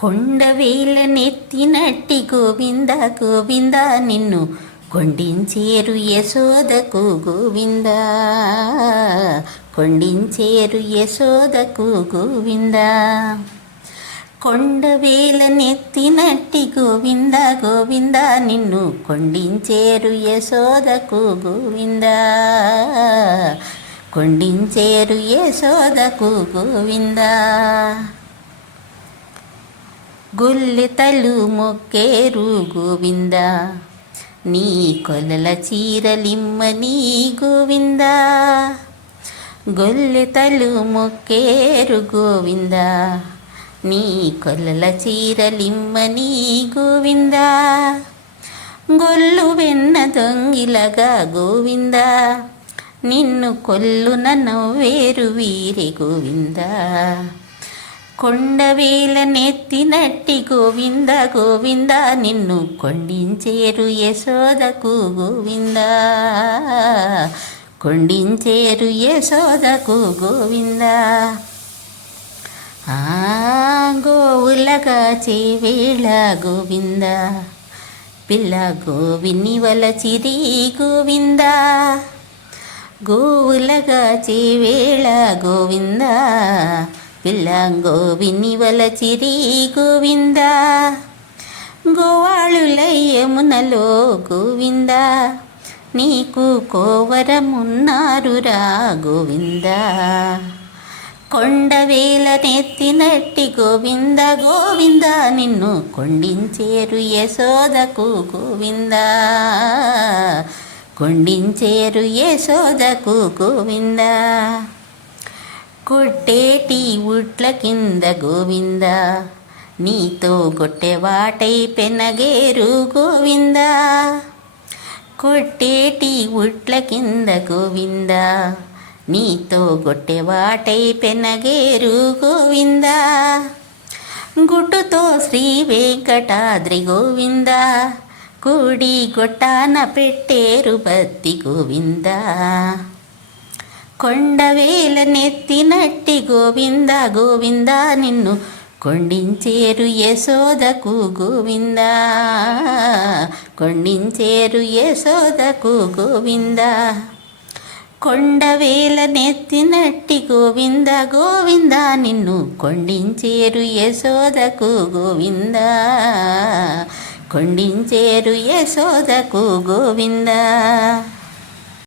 కొండవేల నెత్తినట్టి గోవింద గోవింద నిన్ను కొండించేరు యశోదకు గోవింద. కొండించేరు యశోదకు గోవింద. కొండవేల నెత్తినట్టి గోవింద గోవింద నిన్ను కొండించేరు యశోదకు గోవింద. కొండించేరు యశోదకు గోవిందా. గొల్లెతలు మొక్కేరు గోవింద. నీ కొలల చీరలిమ్మని గోవింద. గొల్లెతలు మొక్కేరు గోవింద. నీ కొలల చీరలిమ్మని గోవింద. గొల్లు వెన్న దొంగిలగా గోవింద. నిన్ను కొల్లున నవ్వేరు వీరే గోవిందా. కొండవేల నెత్తినట్టి గోవింద గోవింద నిన్ను కొండించేరు యశోదకు గోవింద. కొండించేరు యశోదకు గోవింద. ఆ గోవులగా చేవేళ గోవింద. పిల్ల గోవిని వలచిరి గోవింద. గోవులగా చేవేళ గోవిందా. పిల్ల గోవిని వలచిరి గోవింద గోవాళులయ్యమునలో గోవింద నీకు కోవరమున్నారురా గోవింద. కొండవేల నెత్తినట్టి గోవింద గోవింద నిన్ను కొండించేరు యశోదకు గోవింద. కొండించేరు యశోదకు గోవిందా. కొట్టేటి ఉట్ల కింద గోవింద. నీతో కొట్టేవాటై పెనగేరు గోవింద. కొట్టేటి ఉట్ల కింద గోవింద. నీతో కొట్టేవాటై పెనగేరు గోవింద. గుట్టుతో శ్రీ వెంకటాద్రి గోవింద. కూడి గొట్టాన పెట్టేరు బత్తి గోవిందా. కొండవేల నెత్తినట్టి గోవింద గోవింద నిన్ను కొండించేరు యశోదకు గోవింద. కొండించేరు యశోదకు గోవింద. కొండవేల నెత్తినట్టి గోవింద గోవింద నిన్ను కొండించేరు యశోదకు గోవింద. కొండించేరు యశోదకు గోవిందా.